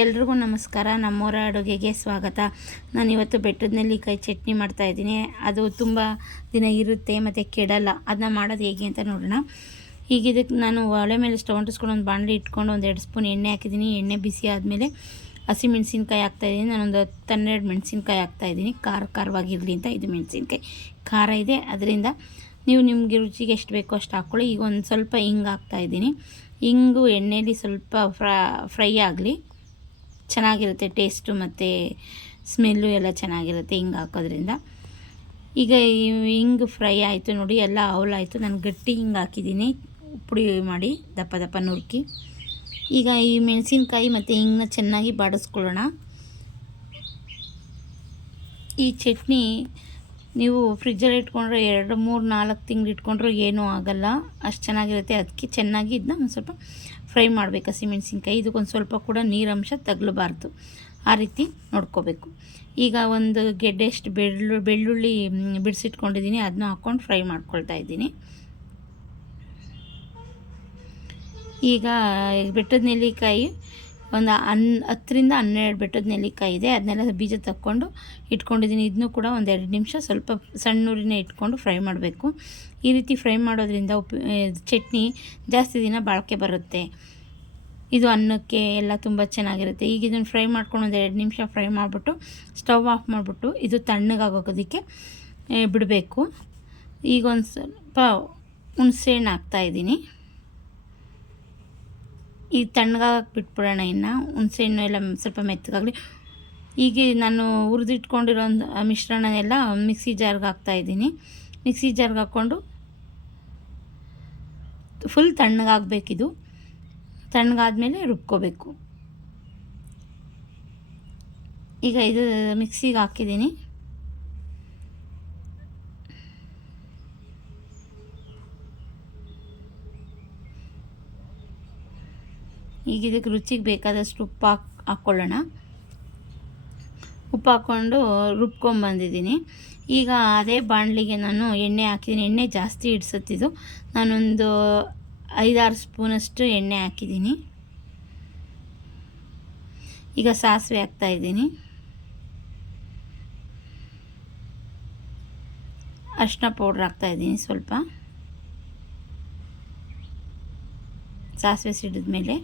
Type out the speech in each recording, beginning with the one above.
ಎಲ್ರಿಗೂ ನಮಸ್ಕಾರ. ನಮ್ಮೂರ ಅಡುಗೆಗೆ ಸ್ವಾಗತ. ನಾನು ಇವತ್ತು ಬೆಟ್ಟದ ನೆಲ್ಲಿಕಾಯಿ ಚಟ್ನಿ ಮಾಡ್ತಾಯಿದ್ದೀನಿ ಅದು ತುಂಬ ದಿನ ಇರುತ್ತೆ ಮತ್ತು ಕೆಡಲ್ಲ. ಅದನ್ನ ಮಾಡೋದು ಹೇಗೆ ಅಂತ ನೋಡೋಣ. ಈಗ ಇದಕ್ಕೆ ನಾನು ಒಲೆ ಮೇಲೆ ಸ್ಟವ್ ಒಂದು ಬಾಣಲಿ ಇಟ್ಕೊಂಡು ಒಂದು ಎರಡು ಸ್ಪೂನ್ ಎಣ್ಣೆ ಹಾಕಿದ್ದೀನಿ. ಎಣ್ಣೆ ಬಿಸಿ ಆದಮೇಲೆ ಹಸಿ ಮೆಣಸಿನ್ಕಾಯಿ ಹಾಕ್ತಾಯಿದ್ದೀನಿ ನಾನೊಂದು ಹತ್ತು ಹನ್ನೆರಡು ಮೆಣಸಿನ್ಕಾಯಿ ಹಾಕ್ತಾಯಿದ್ದೀನಿ ಖಾರ ಖಾರವಾಗಿರಲಿ ಅಂತ ಇದು ಮೆಣಸಿನ್ಕಾಯಿ. ಖಾರ ಇದೆ. ಅದರಿಂದ ನೀವು ನಿಮಗೆ ರುಚಿಗೆ ಎಷ್ಟು ಬೇಕೋ ಅಷ್ಟು ಹಾಕ್ಕೊಳ್ಳಿ. ಈಗ ಒಂದು ಸ್ವಲ್ಪ ಹಿಂಗೆ ಹಾಕ್ತಾಯಿದ್ದೀನಿ ಹಿಂಗು ಎಣ್ಣೆಯಲ್ಲಿ ಸ್ವಲ್ಪ ಫ್ರೈ ಆಗಲಿ. ಚೆನ್ನಾಗಿರುತ್ತೆ ಟೇಸ್ಟು ಮತ್ತು ಸ್ಮೆಲ್ಲು ಎಲ್ಲ ಚೆನ್ನಾಗಿರುತ್ತೆ ಹಿಂಗೆ ಹಾಕೋದ್ರಿಂದ. ಈಗ ಹಿಂಗೆ ಫ್ರೈ ಆಯಿತು ನೋಡಿ, ಎಲ್ಲ ಅವಲಾಯಿತು ನಾನು ಗಟ್ಟಿ ಹಿಂಗೆ ಹಾಕಿದ್ದೀನಿ. ಪುಡಿ ಮಾಡಿ ದಪ್ಪ ದಪ್ಪ ನುರುಕಿ. ಈಗ ಈ ಮೆಣಸಿನ್ಕಾಯಿ ಮತ್ತು ಹಿಂಗನ್ನ ಚೆನ್ನಾಗಿ ಬಾಡಿಸ್ಕೊಳ್ಳೋಣ. ಈ ಚಟ್ನಿ ನೀವು ಫ್ರಿಜ್ಜಲ್ಲಿ ಇಟ್ಕೊಂಡ್ರೆ ಎರಡು, ಮೂರು, ನಾಲ್ಕು ತಿಂಗಳು ಇಟ್ಕೊಂಡ್ರೂ ಏನೂ ಆಗಲ್ಲ. ಅಷ್ಟು ಚೆನ್ನಾಗಿರುತ್ತೆ. ಅದಕ್ಕೆ ಚೆನ್ನಾಗಿ ಇದನ್ನ ಒಂದು ಸ್ವಲ್ಪ ಫ್ರೈ ಮಾಡಬೇಕು ಹಸಿಮೆಣ್ಸಿನ್ಕಾಯಿ ಇದಕ್ಕೊಂದು ಸ್ವಲ್ಪ ಕೂಡ ನೀರಂಶ ತಗಲಬಾರ್ದು. ಆ ರೀತಿ ನೋಡ್ಕೋಬೇಕು. ಈಗ ಒಂದು ಗೆಡ್ಡೆಷ್ಟು ಬೆಳ್ಳು, ಬೆಳ್ಳುಳ್ಳಿ ಬಿಡಿಸಿಟ್ಕೊಂಡಿದ್ದೀನಿ. ಅದನ್ನ ಹಾಕ್ಕೊಂಡು ಫ್ರೈ ಮಾಡ್ಕೊಳ್ತಾ ಇದ್ದೀನಿ. ಈಗ ಬೆಟ್ಟದ ನೆಲ್ಲಿಕಾಯಿ ಒಂದು ಹನ್, ಹತ್ತರಿಂದ ಹನ್ನೆರಡು ಬೆಟ್ಟದ ನೆಲ್ಲಿಕಾಯಿ ಇದೆ. ಅದನ್ನೆಲ್ಲ ಬೀಜ ತಕ್ಕೊಂಡು ಇಟ್ಕೊಂಡಿದ್ದೀನಿ. ಇದನ್ನು ಕೂಡ ಒಂದು ಎರಡು ನಿಮಿಷ ಸ್ವಲ್ಪ ಸಣ್ಣೂರಿನ ಇಟ್ಕೊಂಡು ಫ್ರೈ ಮಾಡಬೇಕು. ಈ ರೀತಿ ಫ್ರೈ ಮಾಡೋದ್ರಿಂದ ಉಪ್ ಚಟ್ನಿ ಜಾಸ್ತಿ ದಿನ ಬಾಳಿಕೆ ಬರುತ್ತೆ. ಇದು ಅನ್ನಕ್ಕೆ ಎಲ್ಲ ತುಂಬ ಚೆನ್ನಾಗಿರುತ್ತೆ. ಈಗ ಇದನ್ನು ಫ್ರೈ ಮಾಡ್ಕೊಂಡು ಒಂದು ಎರಡು ನಿಮಿಷ ಫ್ರೈ ಮಾಡಿಬಿಟ್ಟು ಸ್ಟವ್ ಆಫ್ ಮಾಡಿಬಿಟ್ಟು ಇದು ತಣ್ಣಗಾಗೋಗೋದಕ್ಕೆ ಬಿಡಬೇಕು. ಈಗ ಒಂದು ಸ್ವಲ್ಪ ಹುಣಸೆಹಣ್ಣು ಹಾಕ್ತಾಯಿದ್ದೀನಿ ಈ ತಣ್ಣಗಾಗಕ್ಕೆ ಬಿಟ್ಬಿಡೋಣ ಇನ್ನು. ಹುಣಸೆಹಣ್ಣು ಎಲ್ಲ ಸ್ವಲ್ಪ ಮೆತ್ತಗಾಗಲಿ. ಈಗ ನಾನು ಹುರಿದಿಟ್ಕೊಂಡಿರೋ ಮಿಶ್ರಣನೆಲ್ಲ ಮಿಕ್ಸಿ ಜಾರ್ಗೆ ಹಾಕ್ತಾಯಿದ್ದೀನಿ ಮಿಕ್ಸಿ ಜಾರ್ಗೆ ಹಾಕ್ಕೊಂಡು ಫುಲ್ ತಣ್ಣಗಾಗಬೇಕಿದು. ತಣ್ಣಗಾದ್ಮೇಲೆ ರುಬ್ಕೋಬೇಕು. ಈಗ ಇದು ಮಿಕ್ಸಿಗೆ ಹಾಕಿದ್ದೀನಿ. ಈಗ ಇದಕ್ಕೆ ರುಚಿಗೆ ಬೇಕಾದಷ್ಟು ಉಪ್ಪು ಹಾಕಿ, ಹಾಕ್ಕೊಳ್ಳೋಣ. ಉಪ್ಪು ಹಾಕ್ಕೊಂಡು ರುಬ್ಕೊಂಬಂದಿದ್ದೀನಿ ಈಗ ಅದೇ ಬಾಣಲಿಗೆ ನಾನು ಎಣ್ಣೆ ಹಾಕಿದ್ದೀನಿ. ಎಣ್ಣೆ ಜಾಸ್ತಿ ಇಡ್ಸತ್ತಿದ್ದು ನಾನೊಂದು ಐದಾರು ಸ್ಪೂನಷ್ಟು ಎಣ್ಣೆ ಹಾಕಿದ್ದೀನಿ. ಈಗ ಸಾಸಿವೆ ಹಾಕ್ತಾಯಿದ್ದೀನಿ ಅರ್ಶಿನ ಪೌಡ್ರ್ ಹಾಕ್ತಾಯಿದ್ದೀನಿ ಸ್ವಲ್ಪ. ಸಾಸಿವೆ ಸಿಡಿದ ಮೇಲೆ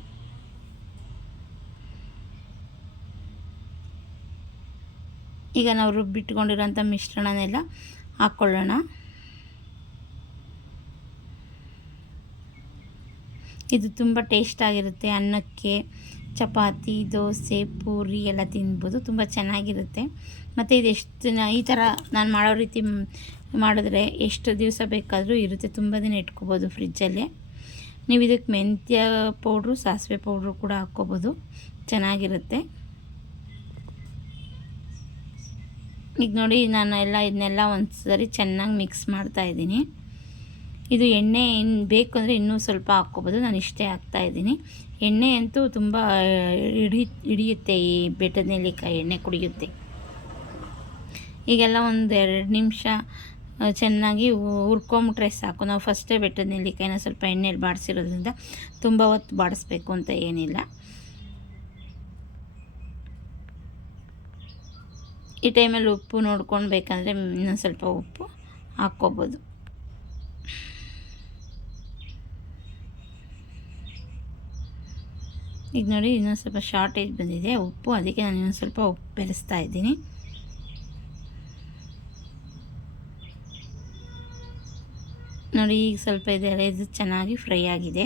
ಈಗ ನಾವು ರುಬ್ಬಿಟ್ಕೊಂಡಿರೋಂಥ ಮಿಶ್ರಣನೆಲ್ಲ ಹಾಕ್ಕೊಳ್ಳೋಣ. ಇದು ತುಂಬ ಟೇಸ್ಟಾಗಿರುತ್ತೆ ಅನ್ನಕ್ಕೆ, ಚಪಾತಿ, ದೋಸೆ, ಪೂರಿ ಎಲ್ಲ ತಿನ್ಬೋದು. ತುಂಬ ಚೆನ್ನಾಗಿರುತ್ತೆ. ಮತ್ತು ಇದು ಎಷ್ಟು ಈ ಥರ ನಾನು ಮಾಡೋ ರೀತಿ ಮಾಡಿದ್ರೆ ಎಷ್ಟು ದಿವಸ ಬೇಕಾದರೂ ಇರುತ್ತೆ. ತುಂಬ ದಿನ ಇಟ್ಕೋಬೋದು ಫ್ರಿಜ್ಜಲ್ಲೇ. ನೀವು ಇದಕ್ಕೆ ಮೆಂತ್ಯ ಪೌಡ್ರು, ಸಾಸಿವೆ ಪೌಡ್ರು ಕೂಡ ಹಾಕ್ಕೋಬೋದು. ಚೆನ್ನಾಗಿರುತ್ತೆ. ಈಗ ನೋಡಿ ನಾನು ಎಲ್ಲ ಇದನ್ನೆಲ್ಲ ಒಂದು ಸರಿ ಚೆನ್ನಾಗಿ ಮಿಕ್ಸ್ ಮಾಡ್ತಾಯಿದ್ದೀನಿ ಇದು ಎಣ್ಣೆ ಇನ್ನು ಬೇಕು ಅಂದರೆ ಇನ್ನೂ ಸ್ವಲ್ಪ ಹಾಕ್ಕೋಬೋದು, ನಾನು ಇಷ್ಟೇ ಹಾಕ್ತಾಯಿದ್ದೀನಿ ಎಣ್ಣೆ ಅಂತೂ ತುಂಬ ಹಿಡಿ, ಹಿಡಿಯುತ್ತೆ ಈ ಬೆಟ್ಟದ ನೆಲ್ಲಿಕಾಯಿ ಎಣ್ಣೆ ಕುಡಿಯುತ್ತೆ. ಈಗೆಲ್ಲ ಒಂದು ಎರಡು ನಿಮಿಷ ಚೆನ್ನಾಗಿ ಹುರ್ಕೊಂಬಿಟ್ರೆ ಸಾಕು. ನಾವು ಫಸ್ಟೇ ಬೆಟ್ಟದ ನೆಲ್ಲಿಕಾಯಿನ ಸ್ವಲ್ಪ ಎಣ್ಣೆಲಿ ಬಾಡಿಸಿರೋದ್ರಿಂದ ತುಂಬ ಹೊತ್ತು ಬಾಡಿಸ್ಬೇಕು ಅಂತ ಏನಿಲ್ಲ. ಈ ಟೈಮಲ್ಲಿ ಉಪ್ಪು ನೋಡ್ಕೊಂಡು ಬೇಕಂದರೆ ಇನ್ನೊಂದು ಸ್ವಲ್ಪ ಉಪ್ಪು ಹಾಕ್ಕೋಬೋದು. ಈಗ ನೋಡಿ ಇನ್ನೊಂದು ಸ್ವಲ್ಪ ಶಾರ್ಟೇಜ್ ಬಂದಿದೆ. ಉಪ್ಪು ಅದಕ್ಕೆ ನಾನು ಇನ್ನೊಂದು ಸ್ವಲ್ಪ ಉಪ್ಪು ಬೆರೆಸ್ತಾ ಇದ್ದೀನಿ. ನೋಡಿ ಈಗ ಸ್ವಲ್ಪ ಇದು ಚೆನ್ನಾಗಿ ಫ್ರೈ ಆಗಿದೆ.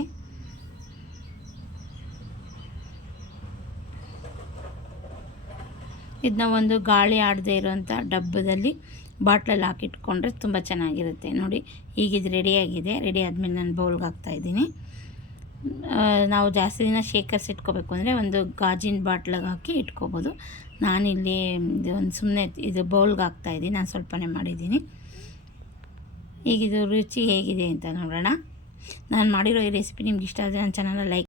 ಇದನ್ನ ಒಂದು ಗಾಳಿ ಆಡದೇ ಇರೋವಂಥ ಡಬ್ಬದಲ್ಲಿ ಬಾಟ್ಲಲ್ಲಿ ಹಾಕಿಟ್ಕೊಂಡ್ರೆ ತುಂಬ ಚೆನ್ನಾಗಿರುತ್ತೆ. ನೋಡಿ ಈಗಿದು ರೆಡಿಯಾಗಿದೆ ರೆಡಿ ಆದಮೇಲೆ ನಾನು ಬೌಲ್ಗೆ ಹಾಕ್ತಾಯಿದ್ದೀನಿ ನಾವು ಜಾಸ್ತಿ ದಿನ ಶೇಖರಿಸಿಟ್ಕೋಬೇಕು ಅಂದರೆ ಒಂದು ಗಾಜಿನ ಬಾಟ್ಲಿಗೆ ಹಾಕಿ ಇಟ್ಕೋಬೋದು. ನಾನಿಲ್ಲಿ ಒಂದು ಸುಮ್ಮನೆ ಇದು ಬೌಲ್ಗೆ ಹಾಕ್ತಾಯಿದ್ದೀನಿ ನಾನು ಸ್ವಲ್ಪನೇ ಮಾಡಿದ್ದೀನಿ. ಈಗಿದು ರುಚಿ ಹೇಗಿದೆ ಅಂತ ನೋಡೋಣ. ನಾನು ಮಾಡಿರೋ ಈ ರೆಸಿಪಿ ನಿಮ್ಗೆ ಇಷ್ಟ ಆದರೆ ನನ್ನ ಚಾನಲ್ ಲೈಕ್